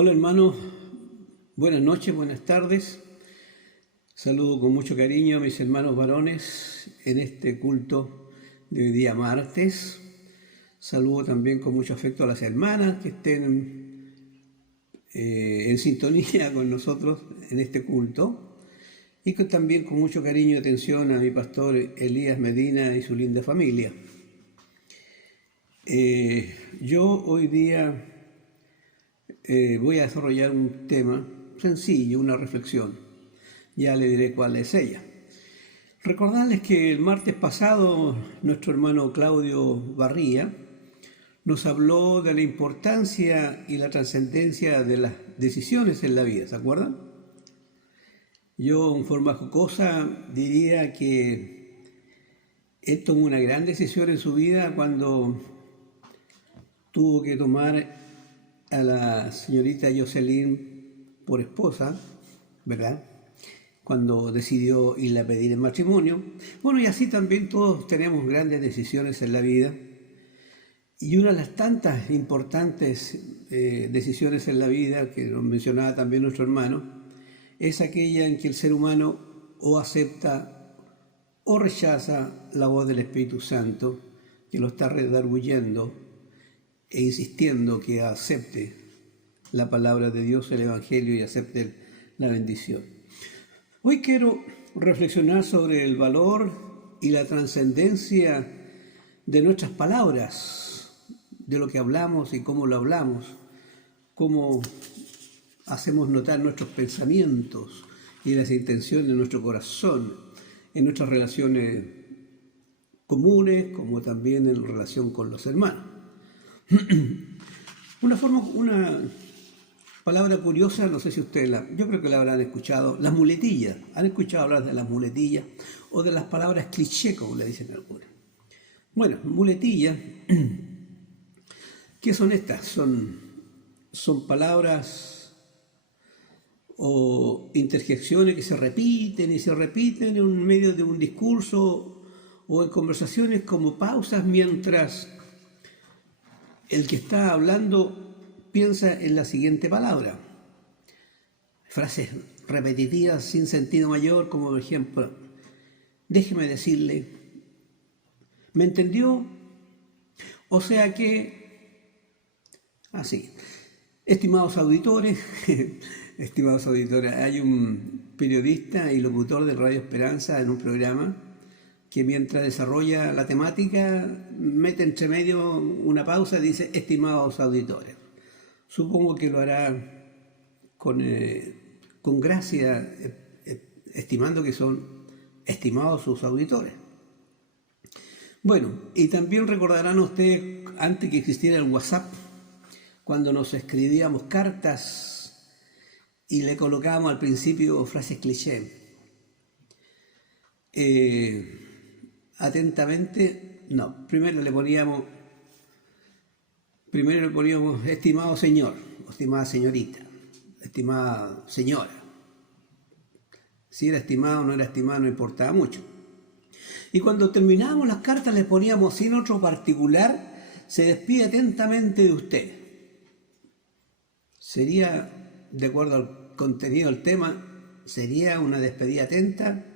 Hola hermanos, buenas noches, buenas tardes. Saludo con mucho cariño a mis hermanos varones en este culto de hoy día martes. Saludo también con mucho afecto a las hermanas que estén en sintonía con nosotros en este culto. Y también con mucho cariño y atención a mi pastor Elías Medina y su linda familia. Yo hoy día voy a desarrollar un tema sencillo, una reflexión. Ya le diré cuál es ella. Recordarles que el martes pasado nuestro hermano Claudio Barría nos habló de la importancia y la trascendencia de las decisiones en la vida, ¿se acuerdan? Yo en forma jocosa diría que él tomó una gran decisión en su vida cuando tuvo que tomar a la señorita Jocelyn por esposa, ¿verdad? Cuando decidió irle a pedir el matrimonio. Bueno, y así también todos tenemos grandes decisiones en la vida. Y una de las tantas importantes decisiones en la vida, que nos mencionaba también nuestro hermano, es aquella en que el ser humano o acepta o rechaza la voz del Espíritu Santo, que lo está redarguyendo e insistiendo que acepte la palabra de Dios, el Evangelio, y acepte la bendición. Hoy quiero reflexionar sobre el valor y la trascendencia de nuestras palabras, de lo que hablamos y cómo lo hablamos, cómo hacemos notar nuestros pensamientos y las intenciones de nuestro corazón en nuestras relaciones comunes, como también en relación con los hermanos. Una palabra curiosa, no sé si ustedes yo creo que la habrán escuchado, las muletillas. ¿Han escuchado hablar de las muletillas o de las palabras cliché, como le dicen algunos? Bueno, muletillas, ¿qué son estas? Son palabras o interjecciones que se repiten y se repiten en medio de un discurso o en conversaciones como pausas mientras el que está hablando piensa en la siguiente palabra. Frases repetitivas sin sentido mayor, como por ejemplo, déjeme decirle, ¿me entendió? O sea que, así. Estimados auditores, hay un periodista y locutor de Radio Esperanza en un programa que mientras desarrolla la temática mete entre medio una pausa y dice estimados auditores. Supongo que lo hará con gracia, estimando que son estimados sus auditores. Bueno, y también recordarán ustedes, antes que existiera el WhatsApp, cuando nos escribíamos cartas y le colocábamos al principio frases cliché. Atentamente, no, primero le poníamos estimado señor, estimada señorita, estimada señora. Si era estimado o no era estimado no importaba mucho. Y cuando terminábamos las cartas le poníamos sin otro particular, se despide atentamente de usted. Sería, de acuerdo al contenido del tema, sería una despedida atenta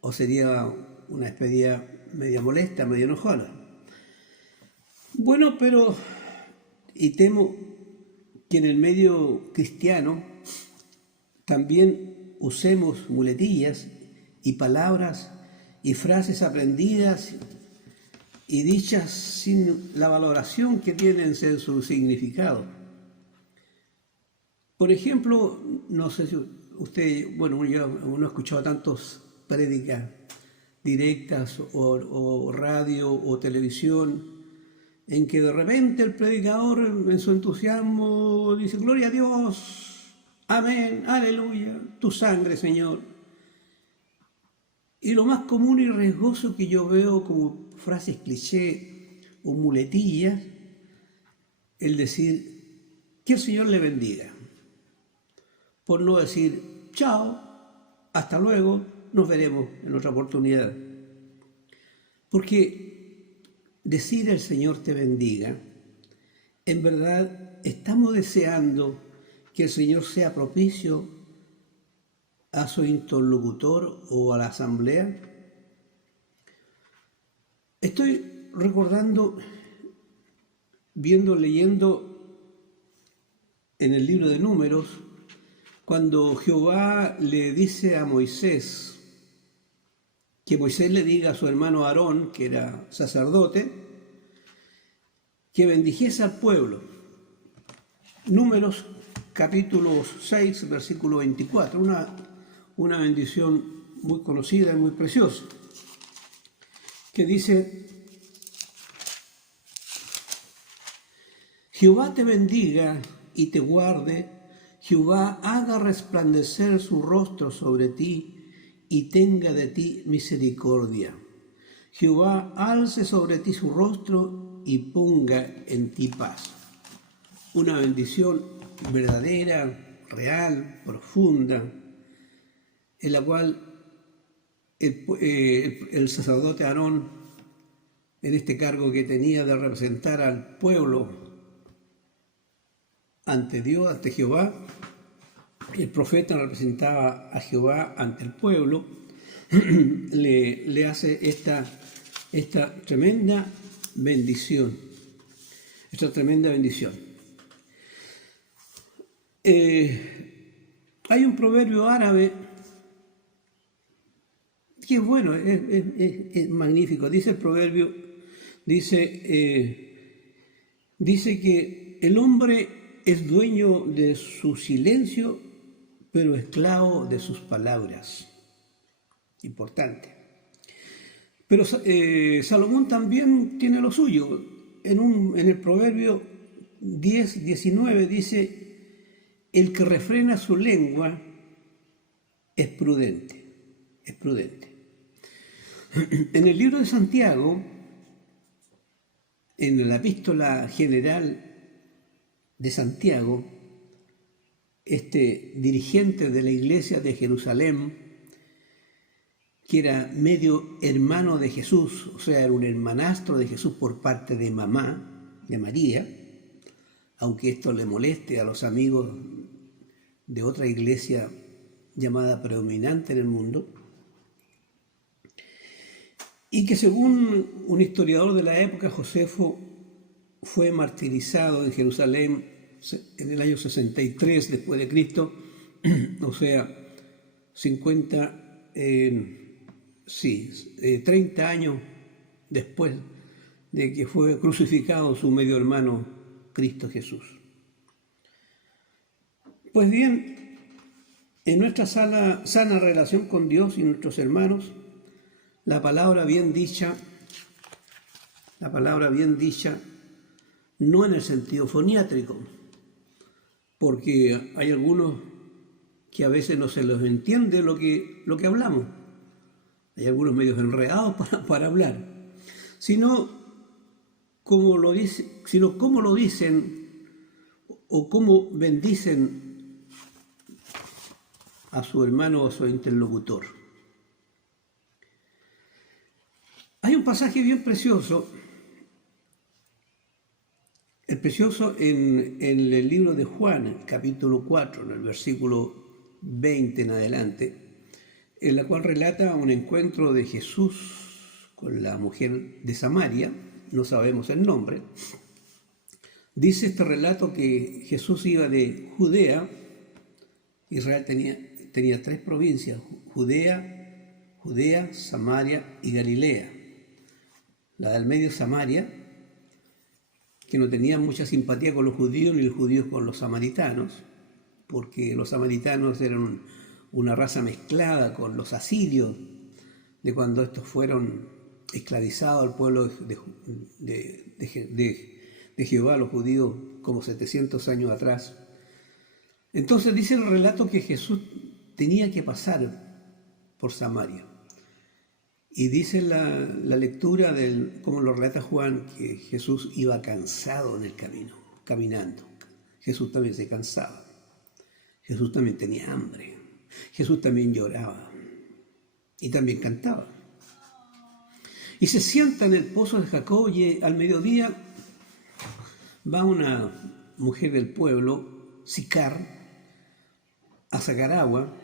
o sería una despedida media molesta, media enojona. Bueno, pero, y temo que en el medio cristiano también usemos muletillas y palabras y frases aprendidas y dichas sin la valoración que tienen en su significado. Por ejemplo, no sé si usted, bueno, yo no he escuchado tantos prédicas directas o radio o televisión en que de repente el predicador en su entusiasmo dice gloria a Dios, amén, aleluya, tu sangre Señor. Y lo más común y riesgoso que yo veo como frases cliché o muletillas, el decir que el Señor le bendiga. Por no decir chao, hasta luego, nos veremos en otra oportunidad. Porque decir el Señor te bendiga, en verdad estamos deseando que el Señor sea propicio a su interlocutor o a la asamblea? Estoy recordando, leyendo en el libro de Números, cuando Jehová le dice a Moisés que Moisés le diga a su hermano Aarón, que era sacerdote, que bendijese al pueblo. Números capítulo 6, versículo 24, una bendición muy conocida y muy preciosa, que dice: Jehová te bendiga y te guarde, Jehová haga resplandecer su rostro sobre ti y tenga de ti misericordia. Jehová alce sobre ti su rostro y ponga en ti paz. Una bendición verdadera, real, profunda, en la cual el sacerdote Aarón, en este cargo que tenía de representar al pueblo ante Dios, ante Jehová, el profeta representaba a Jehová ante el pueblo, le hace esta tremenda bendición. Hay un proverbio árabe que es bueno, es magnífico. Dice el proverbio, dice que el hombre es dueño de su silencio, pero esclavo de sus palabras. Importante. Pero Salomón también tiene lo suyo. En el proverbio 10:19 dice: el que refrena su lengua es prudente. En el libro de Santiago, en la epístola general de Santiago, este dirigente de la iglesia de Jerusalén, que era medio hermano de Jesús, o sea, era un hermanastro de Jesús por parte de mamá, de María, aunque esto le moleste a los amigos de otra iglesia llamada predominante en el mundo, y que según un historiador de la época, Josefo fue martirizado en Jerusalén en el año 63 después de Cristo, o sea, 30 años después de que fue crucificado su medio hermano Cristo Jesús. Pues bien, en nuestra sana relación con Dios y nuestros hermanos, la palabra bien dicha, no en el sentido foniátrico, porque hay algunos que a veces no se les entiende lo que hablamos. Hay algunos medios enredados para hablar, sino cómo lo dicen o cómo bendicen a su hermano o a su interlocutor. Hay un pasaje bien precioso, en el libro de Juan, capítulo 4, en el versículo 20 en adelante, en la cual relata un encuentro de Jesús con la mujer de Samaria, no sabemos el nombre. Dice este relato que Jesús iba de Judea. Israel tenía 3 provincias: Judea, Samaria y Galilea. La del medio, Samaria, que no tenía mucha simpatía con los judíos ni los judíos con los samaritanos, porque los samaritanos eran una raza mezclada con los asirios, de cuando estos fueron esclavizados al pueblo de Jehová, los judíos, como 700 años atrás. Entonces dice el relato que Jesús tenía que pasar por Samaria. Y dice la lectura, como lo relata Juan, que Jesús iba cansado en el camino, caminando. Jesús también se cansaba. Jesús también tenía hambre. Jesús también lloraba. Y también cantaba. Y se sienta en el pozo de Jacob, y al mediodía va una mujer del pueblo, Sicar, a sacar agua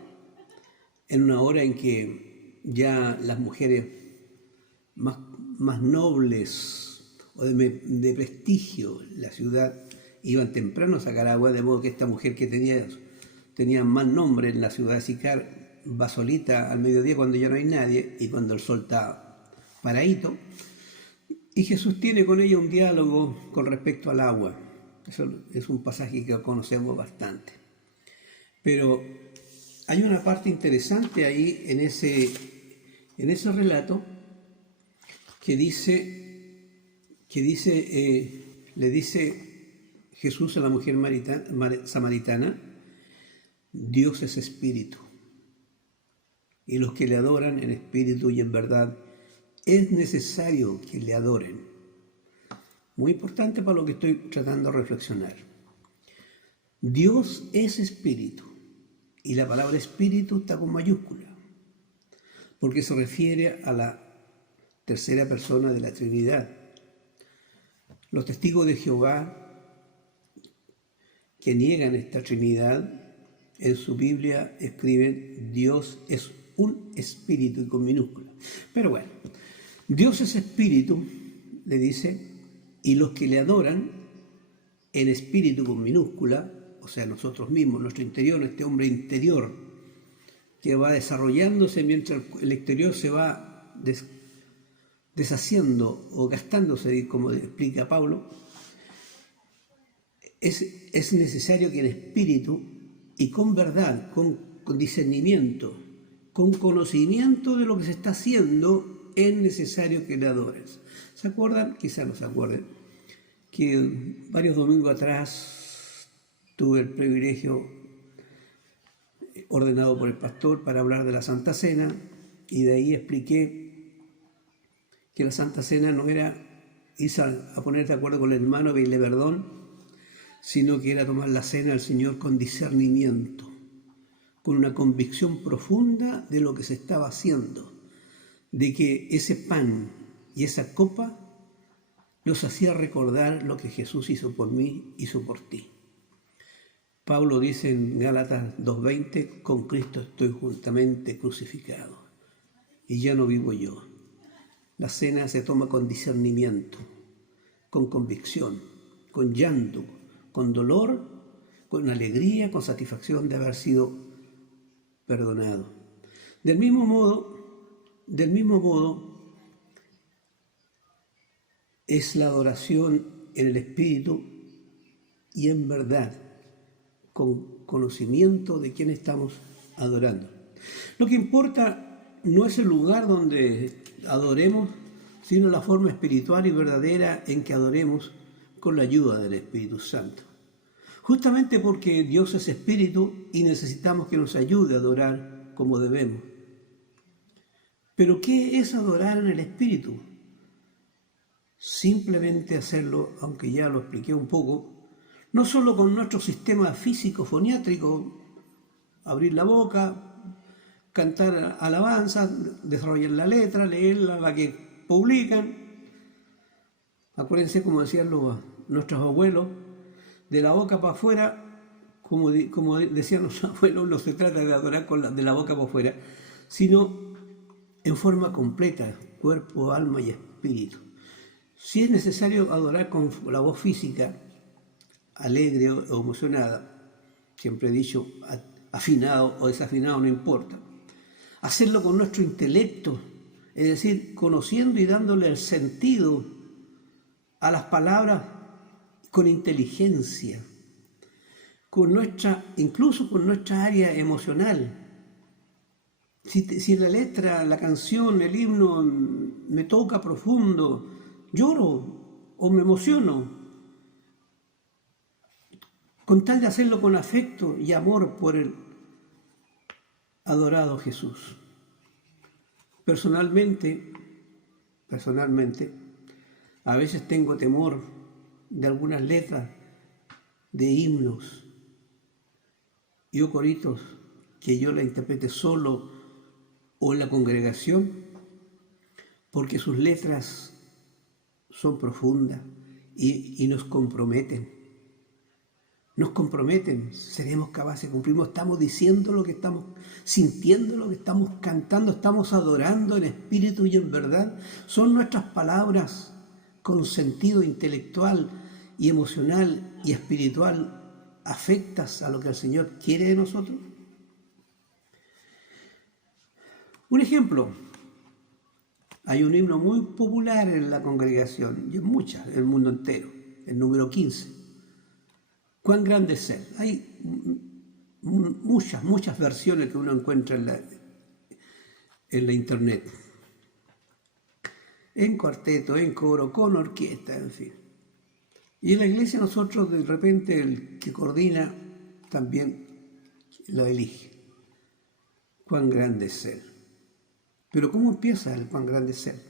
en una hora en que ya las mujeres más nobles o de prestigio en la ciudad iban temprano a sacar agua, de modo que esta mujer que tenía mal nombre en la ciudad de Sicar va solita al mediodía cuando ya no hay nadie y cuando el sol está paradito. Y Jesús tiene con ella un diálogo con respecto al agua. Eso es un pasaje que conocemos bastante. Pero hay una parte interesante ahí en ese relato que le dice Jesús a la mujer samaritana: Dios es espíritu, y los que le adoran en espíritu y en verdad es necesario que le adoren. Muy importante para lo que estoy tratando de reflexionar. Dios es espíritu, y la palabra espíritu está con mayúscula, porque se refiere a la tercera persona de la Trinidad. Los testigos de Jehová que niegan esta Trinidad en su Biblia escriben: Dios es un espíritu, y con minúscula. Pero bueno, Dios es espíritu, le dice, y los que le adoran en espíritu con minúscula, o sea, nosotros mismos, nuestro interior, este hombre interior que va desarrollándose mientras el exterior se va deshaciendo o gastándose, como explica Pablo, es necesario que en espíritu y con verdad, con discernimiento, con conocimiento de lo que se está haciendo, es necesario que le adores. ¿Se acuerdan? Quizás no se acuerden que varios domingos atrás tuve el privilegio, ordenado por el pastor, para hablar de la Santa Cena, y de ahí expliqué que la Santa Cena no era irse a poner de acuerdo con el hermano, pedirle perdón, sino que era tomar la cena del Señor con discernimiento, con una convicción profunda de lo que se estaba haciendo, de que ese pan y esa copa los hacía recordar lo que Jesús hizo por mí, hizo por ti. Pablo dice en Gálatas 2:20: con Cristo estoy juntamente crucificado, y ya no vivo yo. La cena se toma con discernimiento, con convicción, con llanto, con dolor, con alegría, con satisfacción de haber sido perdonado. Del mismo modo, es la adoración en el espíritu y en verdad, con conocimiento de quién estamos adorando. Lo que importa no es el lugar donde adoremos, sino la forma espiritual y verdadera en que adoremos con la ayuda del Espíritu Santo. Justamente porque Dios es espíritu y necesitamos que nos ayude a adorar como debemos. ¿Pero qué es adorar en el espíritu? Simplemente hacerlo, aunque ya lo expliqué un poco, no solo con nuestro sistema físico foniátrico, abrir la boca, cantar alabanzas, desarrollar la letra, leerla, la que publican. Acuérdense, como decían nuestros abuelos, de la boca para afuera, como decían los abuelos, no se trata de adorar de la boca para afuera, sino en forma completa, cuerpo, alma y espíritu. Si es necesario adorar con la voz física, alegre o emocionada, siempre he dicho, afinado o desafinado, no importa. Hacerlo con nuestro intelecto, es decir, conociendo y dándole el sentido a las palabras con inteligencia, incluso con nuestra área emocional. Si la letra, la canción, el himno me toca profundo, lloro o me emociono, con tal de hacerlo con afecto y amor por el adorado Jesús. Personalmente, a veces tengo temor de algunas letras de himnos y coritos que yo la interprete solo o en la congregación, porque sus letras son profundas y nos comprometen nos comprometen, seremos capaces de cumplir. Estamos diciendo lo que estamos sintiendo, lo que estamos cantando, estamos adorando en espíritu y en verdad. Son nuestras palabras con sentido intelectual y emocional y espiritual afectas a lo que el Señor quiere de nosotros. Un ejemplo, hay un himno muy popular en la congregación, y en muchas, en el mundo entero, el número 15. Cuán grande es Él. Hay muchas versiones que uno encuentra en la internet. En cuarteto, en coro, con orquesta, en fin. Y en la iglesia nosotros de repente el que coordina también lo elige. Cuán grande es Él. Pero ¿cómo empieza el cuán grande es Él?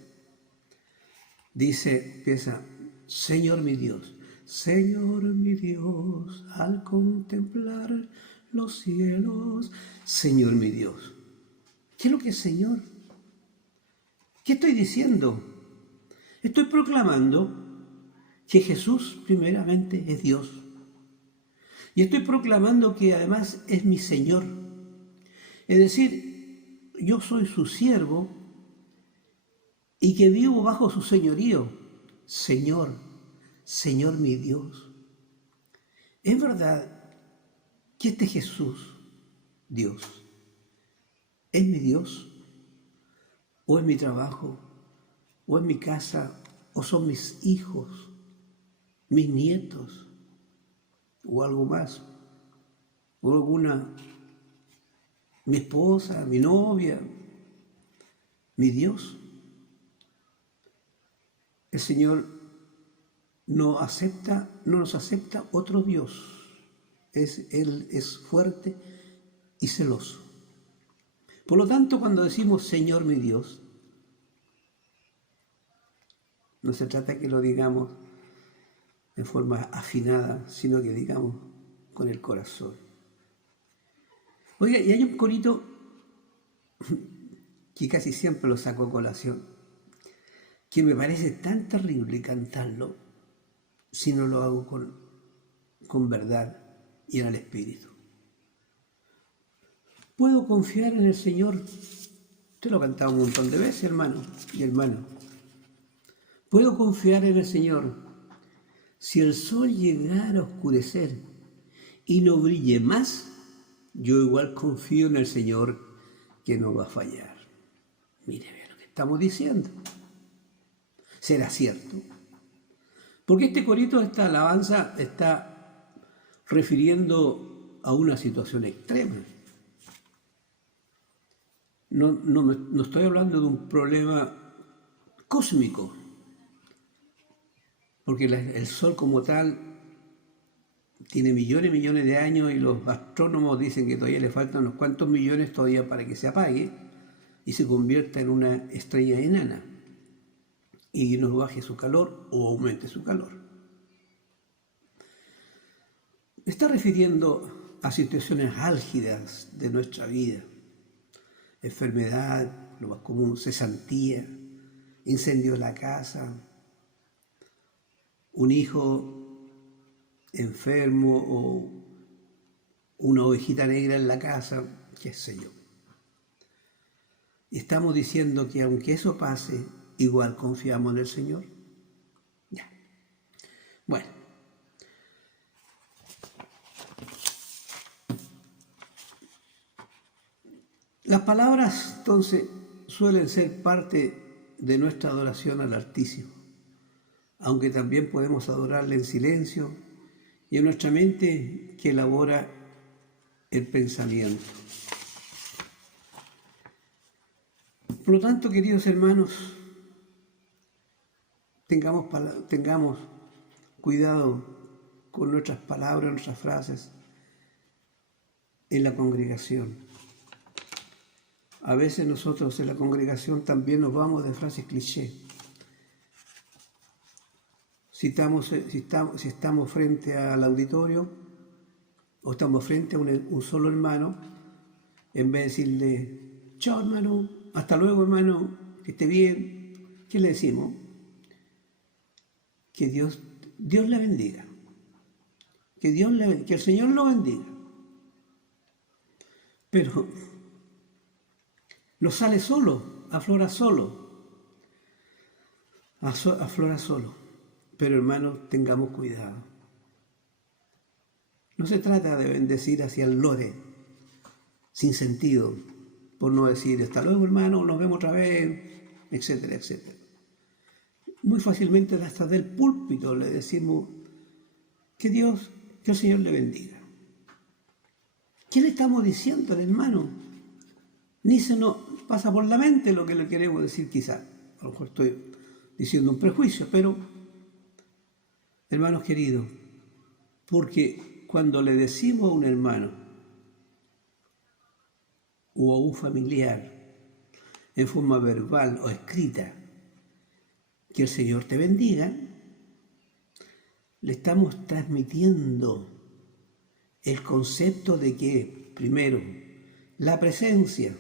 Empieza, Señor mi Dios. Señor mi Dios, al contemplar los cielos, Señor mi Dios. ¿Qué es lo que es Señor? ¿Qué estoy diciendo? Estoy proclamando que Jesús primeramente es Dios. Y estoy proclamando que además es mi Señor. Es decir, yo soy su siervo y que vivo bajo su señorío. Señor mi Dios. ¿Es verdad que este Jesús, Dios, es mi Dios? ¿O es mi trabajo? ¿O es mi casa? ¿O son mis hijos? ¿Mis nietos? ¿O algo más? ¿O mi esposa, mi novia, mi Dios? El Señor no nos acepta otro Dios. Él es fuerte y celoso. Por lo tanto, cuando decimos Señor mi Dios, no se trata que lo digamos de forma afinada, sino que digamos con el corazón. Oiga, y hay un corito que casi siempre lo saco a colación, que me parece tan terrible cantarlo si no lo hago con verdad y en el Espíritu. Puedo confiar en el Señor. Te lo he cantado un montón de veces, hermano y hermano. Puedo confiar en el Señor. Si el sol llegara a oscurecer y no brille más, yo igual confío en el Señor que no va a fallar. Mire lo que estamos diciendo. ¿Será cierto? Porque este corito, esta alabanza, está refiriendo a una situación extrema. No estoy hablando de un problema cósmico, porque el Sol como tal tiene millones y millones de años y los astrónomos dicen que todavía le faltan unos cuantos millones todavía para que se apague y se convierta en una estrella enana y nos baje su calor o aumente su calor. Está refiriendo a situaciones álgidas de nuestra vida, enfermedad, lo más común, cesantía, incendio en la casa, un hijo enfermo o una ovejita negra en la casa, qué sé yo. Y estamos diciendo que aunque eso pase, igual confiamos en el Señor. Ya. Bueno. Las palabras, entonces, suelen ser parte de nuestra adoración al Altísimo, aunque también podemos adorarle en silencio y en nuestra mente que elabora el pensamiento. Por lo tanto, queridos hermanos, tengamos cuidado con nuestras palabras, nuestras frases en la congregación. A veces nosotros en la congregación también nos vamos de frases cliché. Si estamos frente al auditorio o estamos frente a un solo hermano, en vez de decirle, chao hermano, hasta luego hermano, que esté bien, ¿qué le decimos? Que Dios le bendiga. que el Señor lo bendiga. Pero no sale solo, aflora solo, aflora solo. Pero hermanos, tengamos cuidado. No se trata de bendecir hacia el lore, sin sentido, por no decir hasta luego hermano, nos vemos otra vez, etcétera, etcétera. Muy fácilmente hasta del púlpito le decimos que el Señor le bendiga. ¿Qué le estamos diciendo al hermano? Ni se nos pasa por la mente lo que le queremos decir quizá. A lo mejor estoy diciendo un prejuicio, pero hermanos queridos, porque cuando le decimos a un hermano o a un familiar en forma verbal o escrita que el Señor te bendiga, le estamos transmitiendo el concepto de que, primero, la presencia,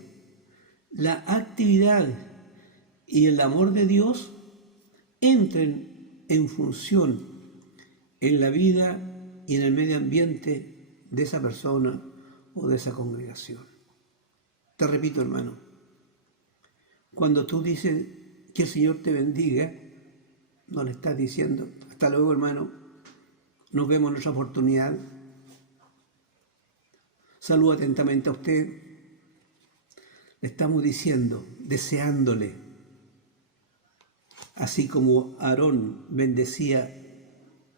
la actividad y el amor de Dios entren en función en la vida y en el medio ambiente de esa persona o de esa congregación. Te repito, hermano, cuando tú dices que el Señor te bendiga, no le estás diciendo, hasta luego, hermano, nos vemos en otra oportunidad. Saludo atentamente a usted. Le estamos diciendo, deseándole, así como Aarón bendecía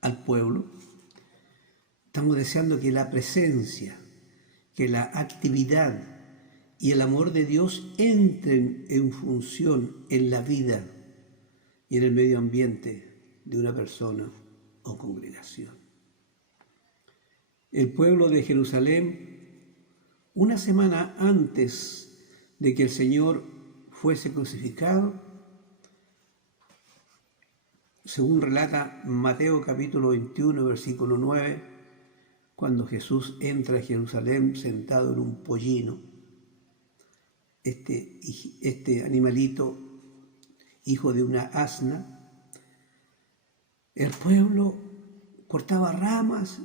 al pueblo, estamos deseando que la presencia, que la actividad y el amor de Dios entren en función en la vida y en el medio ambiente de una persona o congregación. El pueblo de Jerusalén, una semana antes de que el Señor fuese crucificado, según relata Mateo capítulo 21, versículo 9, cuando Jesús entra a Jerusalén sentado en un pollino, este animalito, hijo de una asna, el pueblo cortaba ramas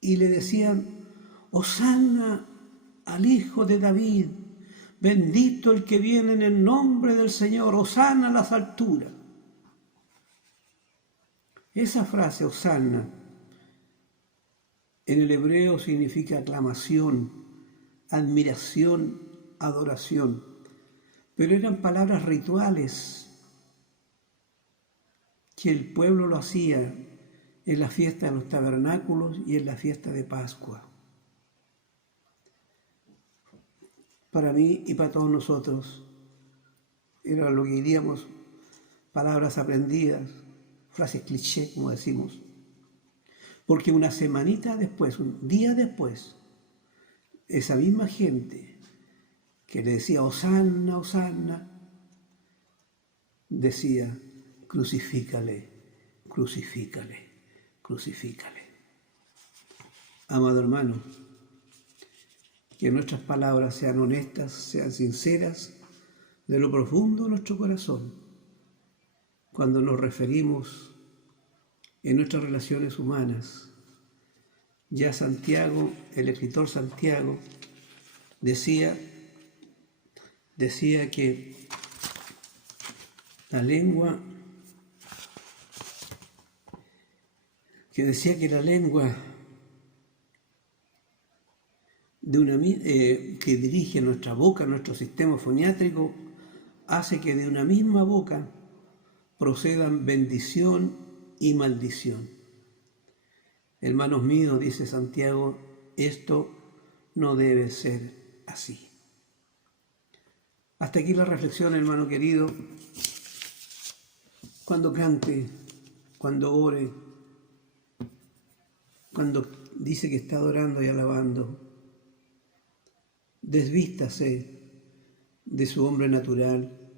y le decían, Hosanna al Hijo de David, bendito el que viene en el nombre del Señor, Hosanna a las alturas. Esa frase, Hosanna, en el hebreo significa aclamación, admiración, adoración, pero eran palabras rituales que el pueblo lo hacía en la fiesta de los tabernáculos y en la fiesta de Pascua. Para mí y para todos nosotros era lo que diríamos palabras aprendidas, frases cliché, como decimos, porque una semanita después, un día después, esa misma gente que le decía Hosanna, Hosanna, decía crucifícale, crucifícale, crucifícale. Amado hermano, que nuestras palabras sean honestas, sean sinceras, de lo profundo de nuestro corazón, cuando nos referimos en nuestras relaciones humanas. Ya Santiago, el escritor Santiago, decía que la lengua que dirige nuestra boca, nuestro sistema foniátrico, hace que de una misma boca procedan bendición y maldición. Hermanos míos, dice Santiago, esto no debe ser así. Hasta aquí la reflexión, hermano querido. Cuando cante, cuando ore, cuando dice que está adorando y alabando, desvístase de su hombre natural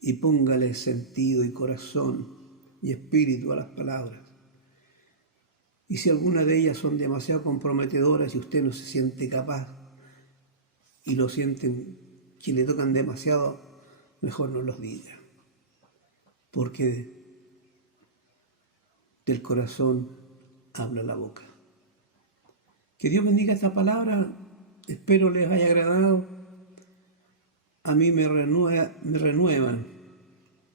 y póngale sentido y corazón y espíritu a las palabras. Y si alguna de ellas son demasiado comprometedoras y usted no se siente capaz y lo sienten que le tocan demasiado, mejor no los diga. Porque del corazón habla la boca. Que Dios bendiga esta palabra, espero les haya agradado. A mí me renueva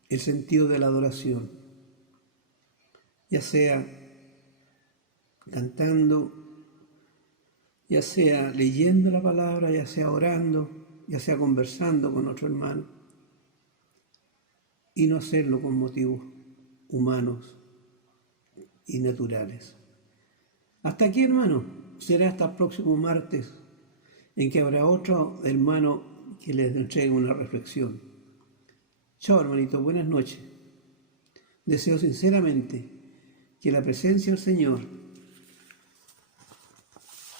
el sentido de la adoración, ya sea cantando, ya sea leyendo la palabra, ya sea orando, ya sea conversando con otro hermano, y no hacerlo con motivos humanos y naturales. Hasta aquí, hermano, será hasta el próximo martes, en que habrá otro hermano que les entregue una reflexión. Chao, hermanito, buenas noches. Deseo sinceramente que la presencia del Señor,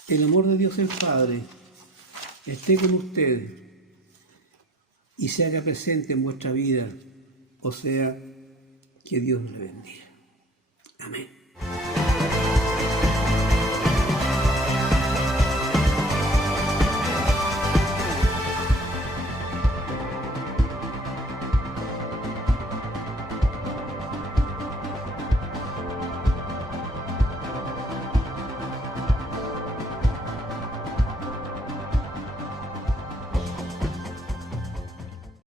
el amor de Dios el Padre, esté con ustedes y se haga presente en vuestra vida, o sea, que Dios le bendiga. Amén.